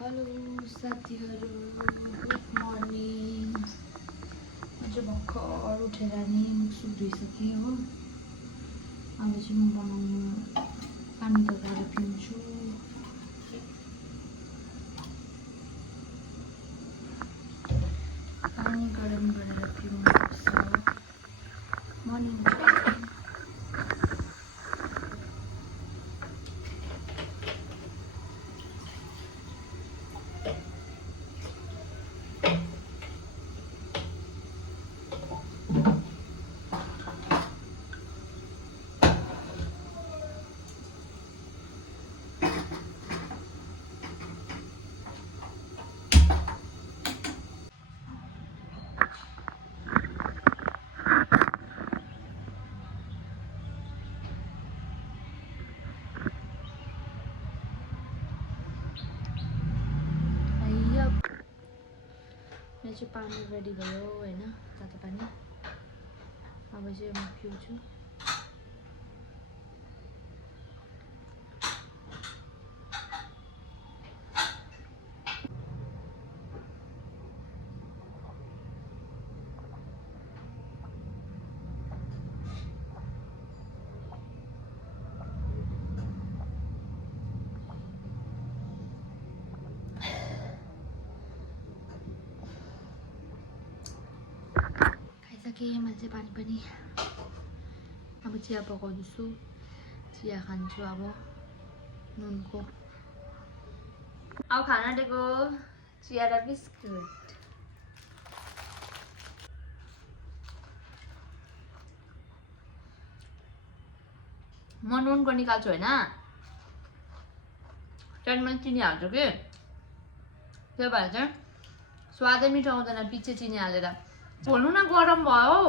hello साथीहरू good morning आज भर्खर उठेर नि मुख धोइसकेँ हो अब चाहिँ म बनाउनु पानी तताएर पिउँछु पानी गरम गरेर पिउनुपर्छ मर्निङ यहाँ चाहिँ पानी रेडी भयो हैन तातो पानी अब चाहिँ म पिउँछु मैले पानी पनि अब चिया पकाउँदैछु चिया खान्छु अब नुनको अब खाना दिएको चिया र बिस्कुट म नुनको निकाल्छु हैन त्यहाँदेखि मैले चिनी हाल्छु कि त्यो भएर चाहिँ स्वादै मिठो आउँदैन पछि चिनी हालेर बोल्नु न गरम भयो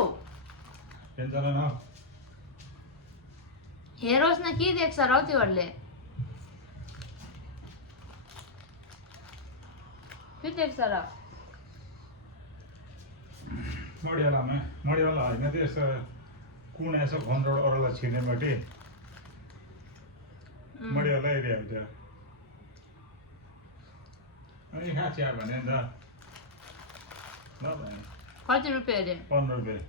हेरोस् न के देख्छ र त्योहरूले के देख्छ र मडिवाला होइन त्यो यसो कुन यसो फोन रोड अरूलाई छिर्नेबाटै मडिवाला एरिया हो त्यो अनि खा चिया भने नि त ल भाइ कति रुपियाँ अरे 15 रुपियाँ